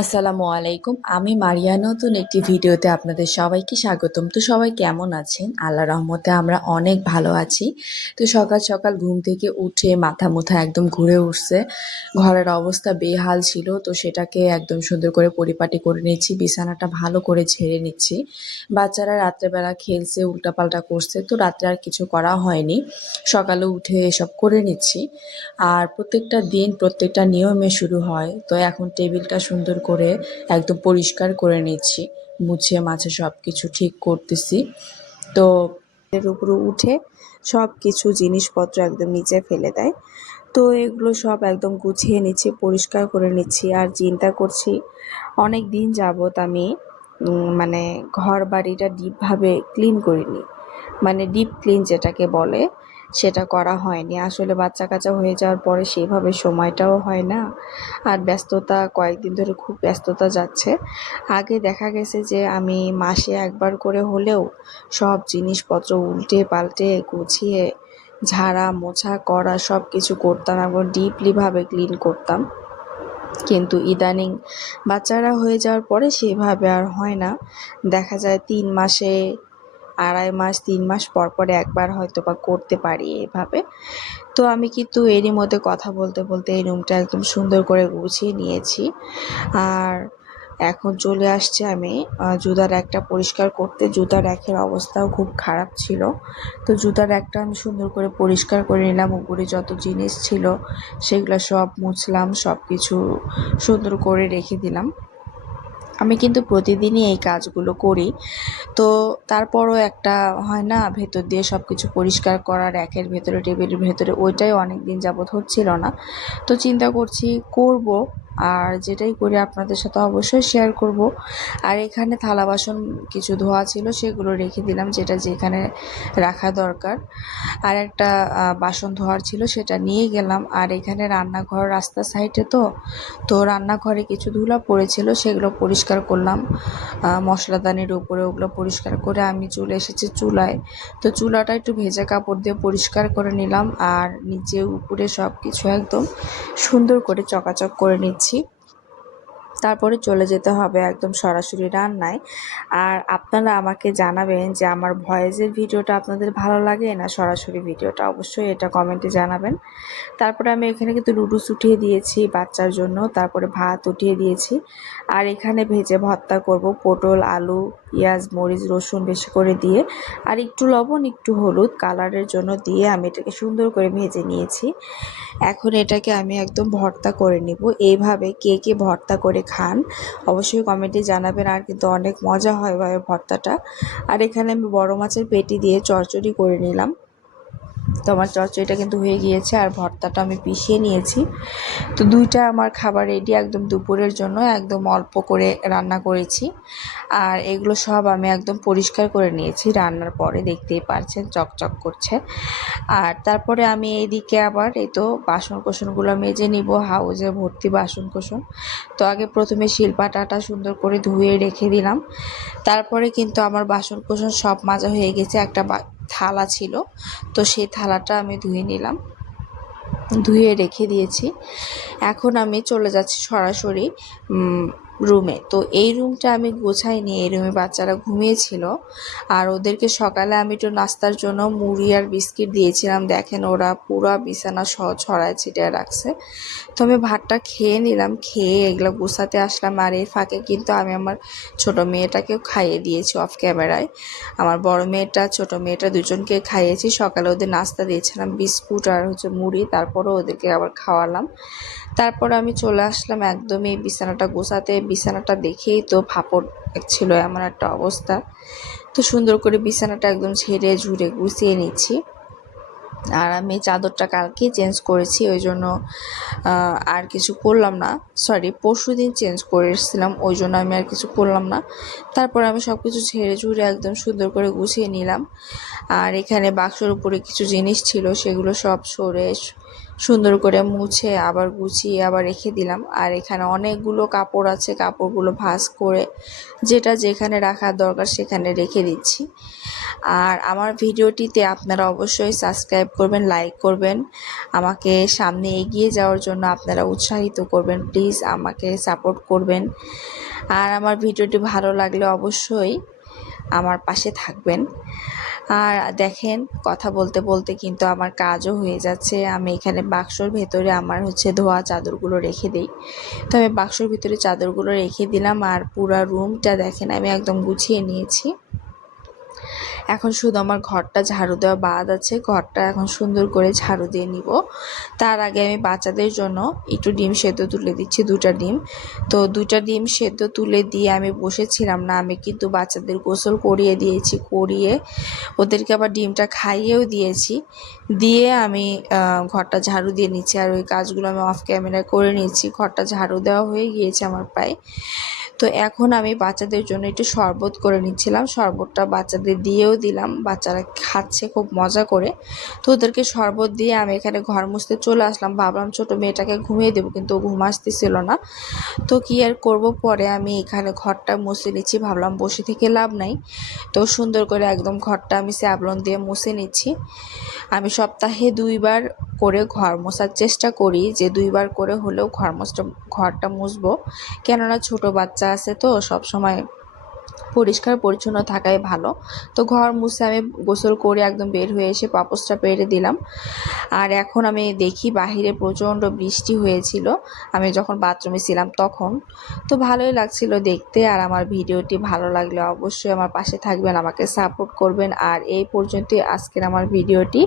আসসালামু আলাইকুম। আমি মারিয়া নতুন একটি ভিডিওতে আপনাদের সবাইকে স্বাগতম। তো সবাই কেমন আছেন? আল্লাহর রহমতে আমরা অনেক ভালো আছি। তো সকাল সকাল ঘুম থেকে উঠে মাথা মুথা একদম ঘুরে উঠছে। ঘরের অবস্থা বেহাল ছিল, তো সেটাকে একদম সুন্দর করে পরিপাটি করে নিচ্ছি। বিছানাটা ভালো করে ঝেড়ে নিচ্ছি। বাচ্চারা রাত্রেবেলা খেলছে, উল্টাপাল্টা করছে, তো রাত্রে আর কিছু করা হয়নি। সকালে উঠে এসব করে নিচ্ছি। আর প্রত্যেকটা দিন প্রত্যেকটা নিয়মে শুরু হয়। তো এখন টেবিলটা সুন্দর করে একদম পরিষ্কার করে নিচ্ছি, মুছে মাছে সব কিছু ঠিক করতেছি। তো এর উপরে উঠে সব কিছু জিনিসপত্র একদম নিচে ফেলে দেয়। তো এগুলো সব একদম গুছিয়ে নিচ্ছি, পরিষ্কার করে নিচ্ছি। আর চিন্তা করছি, অনেক দিন যাবত আমি মানে ঘর বাড়িটা ডিপভাবে ক্লিন করিনি, মানে ডিপ ক্লিন যেটাকে বলে সেটা করা হয়নি। আসলে বাচ্চা কাচ্চা হয়ে যাওয়ার পরে সেইভাবে সময়টাও হয় না। আর ব্যস্ততা, কয়েকদিন ধরে খুব ব্যস্ততা যাচ্ছে। আগে দেখা গেছে যে আমি মাসে একবার করে হলেও সব জিনিসপত্র উল্টে পাল্টে গুছিয়ে ঝাড়া মোছা করা সব কিছু করতাম এবং ডিপলিভাবে ক্লিন করতাম। কিন্তু ইদানিং বাচ্চারা হয়ে যাওয়ার পরে সেভাবে আর হয় না। দেখা যায় 3 মাসে, 2.5 মাস, 3 মাস পর পর একবার হয়তো বা করতে পারি এভাবে। তো আমি কিন্তু এরই মধ্যে কথা বলতে বলতে এই রুমটা একদম সুন্দর করে গুছিয়ে নিয়েছি। আর এখন চলে আসছে আমি জুতার র্যাকটা পরিষ্কার করতে। জুতার র্যাকের অবস্থাও খুব খারাপ ছিল। তো জুতার র্যাকটা আমি সুন্দর করে পরিষ্কার করে নিলাম। উপরে যত জিনিস ছিল সেগুলো সব মুছলাম, সব কিছু সুন্দর করে রেখে দিলাম। আমি কিন্তু প্রতিদিনই এই কাজগুলো করি। তো তারপরও একটা হয় না, ভেতর দিয়ে সব কিছু পরিষ্কার করা, র্যাকের ভেতরে, টেবিলের ভেতরে, ওইটাই অনেক দিন যাবৎ হচ্ছিল না। তো চিন্তা করছি করব। আর যেটাই করি আপনাদের সাথে অবশ্যই শেয়ার করব। আর এখানে থালা বাসন কিছু ধোয়া ছিল, সেগুলো রেখে দিলাম, যেটা যেখানে রাখা দরকার। আর একটা বাসন ধোয়ার ছিল, সেটা নিয়ে গেলাম। আর এখানে রান্নাঘর রাস্তার সাইডে, তো রান্নাঘরে কিছু ধুলা পড়েছিল, সেগুলো পরিষ্কার করলাম। মশলাদানির উপরে ওগুলো পরিষ্কার করে আমি চলে এসেছি চুলায়। তো চুলাটা একটু ভেজা কাপড় দিয়ে পরিষ্কার করে নিলাম। আর নিচে উপরে সব কিছু একদম সুন্দর করে চকাচক করে নিচ্ছি। তারপরে চলে যেতে হবে একদম সরাসরি রান্নায়। আর আপনারা আমাকে জানাবেন যে আমার ভয়েসের ভিডিওটা আপনাদের ভালো লাগে না সরাসরি ভিডিওটা, অবশ্যই এটা কমেন্টে জানাবেন। তারপরে আমি এখানে কিন্তু নুডলস উঠিয়ে দিয়েছি বাচ্চার জন্য, তারপরে ভাত উঠিয়ে দিয়েছি। আর এখানে ভেজে ভর্তা করব, পটল, আলু, পেঁয়াজ, মরিচ, রসুন বেশি করে দিয়ে, আর একটু লবণ, একটু হলুদ কালারের জন্য দিয়ে আমি এটাকে সুন্দর করে ভেজে নিয়েছি। এখন এটাকে আমি একদম ভর্তা করে নিব। এইভাবে কে কে ভর্তা করে খান অবশ্যই কমেন্টে জানাবেন। আর কিন্তু অনেক মজা হয় ভাবে ভর্তাটা। আর এখানে আমি বড় মাছের পেটি দিয়ে চচ্চড়ি করে নিলাম। তো আমার চচ্চড়িটা কিন্তু হয়ে গিয়েছে, আর ভর্তাটা আমি পিষিয়ে নিয়েছি। তো দুইটা আমার খাবার রেডি একদম দুপুরের জন্য, একদম অল্প করে রান্না করেছি। আর এগুলো সব আমি একদম পরিষ্কার করে নিয়েছি রান্নার পরে, দেখতেই পারছেন চকচক করছে। আর তারপরে আমি এইদিকে আবার এই তো বাসন কোসনগুলো মেজে নিব, হাউজে ভর্তি বাসন কোসন। তো আগে প্রথমে শিলপাটাটা সুন্দর করে ধুয়ে রেখে দিলাম। তারপরে কিন্তু আমার বাসন কোসন সব মাজা হয়ে গেছে। একটা থালা ছিল, তো সেই থালাটা আমি ধুয়ে নিলাম, ধুয়ে রেখে দিয়েছি। এখন আমি চলে যাচ্ছি সরাসরি রুমে। তো এই রুমটা আমি গোছাইনি, এই রুমে বাচ্চারা ঘুমিয়েছিল। আর ওদেরকে সকালে আমি একটু নাস্তার জন্য মুড়ি আর বিস্কিট দিয়েছিলাম। দেখেন ওরা পুরা বিছানা সহ ছড়ায় ছিটিয়ে রাখছে। তো আমি ভাতটা খেয়ে নিলাম, খেয়ে এগুলো গোছাতে আসলাম। আর এর ফাঁকে কিন্তু আমি আমার ছোট মেয়েটাকেও খাইয়ে দিয়েছি অফ ক্যামেরায়। আমার বড় মেয়েটা, ছোট মেয়েটা দুজনকে খাইয়েছি। সকালে ওদের নাস্তা দিয়েছিলাম বিস্কুট আর মুড়ি, তারপরও ওদেরকে আবার খাওয়ালাম। তারপর আমি চলে আসলাম একদমই বিছানাটা গোছাতে। বিছানাটা দেখেই তো ফাপড় ছিল, এমন একটা অবস্থা। তো সুন্দর করে বিছানাটা একদম ঝেড়ে ঝুড়ে গুছিয়ে নিচ্ছি। আর আমি চাদরটা কালকেই চেঞ্জ করেছি, ওই জন্য আর কিছু করলাম না। সরি, পরশুদিন চেঞ্জ করে এসেছিলাম, ওই জন্য আমি আর কিছু করলাম না। তারপর আমি সব কিছু ঝেড়ে ঝুড়ে একদম সুন্দর করে গুছিয়ে নিলাম। আর এখানে বাক্সর উপরে কিছু জিনিস ছিল, সেগুলো সব সরে সুন্দর করে মুছে আবার গুছিয়ে আবার রেখে দিলাম। আর এখানে অনেকগুলো কাপড় আছে, কাপড়গুলো ভাঁজ করে যেটা যেখানে রাখার দরকার সেখানে রেখে দিচ্ছি। আর আমার ভিডিওটিতে আপনারা অবশ্যই সাবস্ক্রাইব করবেন, লাইক করবেন, আমাকে সামনে এগিয়ে যাওয়ার জন্য আপনারা উৎসাহিত করবেন। প্লিজ আমাকে সাপোর্ট করবেন। আর আমার ভিডিওটি ভালো লাগলে অবশ্যই আমার পাশে থাকবেন। আর দেখেন, কথা বলতে বলতে কিন্তু আমার কাজও হয়ে যাচ্ছে। আমি এখানে বাক্সর ভেতরে আমার ধোয়া চাদরগুলো রেখে দিই। তো আমি বাক্সর ভিতরে চাদরগুলো রেখে দিলাম। আর পুরা রুমটা দেখেন আমি একদম গুছিয়ে নিয়েছি। এখন শুধু আমার ঘরটা ঝাড়ু দেওয়া বাদ আছে। ঘরটা এখন সুন্দর করে ঝাড়ু দিয়ে নিব। তার আগে আমি বাচ্চাদের জন্য একটু ডিম সেদ্ধ তুলে দিচ্ছি, 2টা ডিম। তো 2টা ডিম সেদ্ধ তুলে দিয়ে আমি বসেছিলাম না, আমি কিন্তু বাচ্চাদের গোসল করিয়ে দিয়েছি, করিয়ে ওদেরকে আবার ডিমটা খাইয়েও দিয়েছি। দিয়ে আমি ঘরটা ঝাড়ু দিয়ে নিচ্ছি। আর ওই কাজগুলো আমি অফ ক্যামেরায় করে নিচ্ছি। ঘরটা ঝাড়ু দেওয়া হয়ে গিয়েছে আমার প্রায়। তো এখন আমি বাচ্চাদের জন্য একটু শরবত করে নিচ্ছিলাম। শরবতটা বাচ্চাদের দিয়েও দিলাম, বাচ্চারা খাচ্ছে খুব মজা করে। তো ওদেরকে শরবত দিয়ে আমি এখানে ঘর মুছতে চলে আসলাম। ভাবলাম ছোটো মেয়েটাকে ঘুমিয়ে দেবো, কিন্তু ও ঘুম আসতেছিল না। তো কী আর করবো, পরে আমি এখানে ঘরটা মুছে নিচ্ছি। ভাবলাম বসে থেকে লাভ নাই, তো সুন্দর করে একদম ঘরটা আমি স্যাভলন দিয়ে মুছে নিচ্ছি। আমি সপ্তাহে 2বার করে ঘর মোছার চেষ্টা করি, যে 2বার করে হলেও ঘরটা মুছবো। কেননা ছোট বাচ্চা আছে, তো সব সময় পরিষ্কার পরিচ্ছন্ন থাকাই ভালো। তো ঘর মুছে আমি গোসল করে একদম বের হয়ে এসে পাপোশটা পেরে দিলাম। আর এখন আমি দেখি বাহিরে প্রচণ্ড বৃষ্টি হয়েছিল আমি যখন বাথরুমে ছিলাম তখন। তো ভালোই লাগছিল দেখতে। আর আমার ভিডিওটি ভালো লাগলে অবশ্যই আমার পাশে থাকবেন, আমাকে সাপোর্ট করবেন। আর এই পর্যন্তই আজকের আমার ভিডিওটি।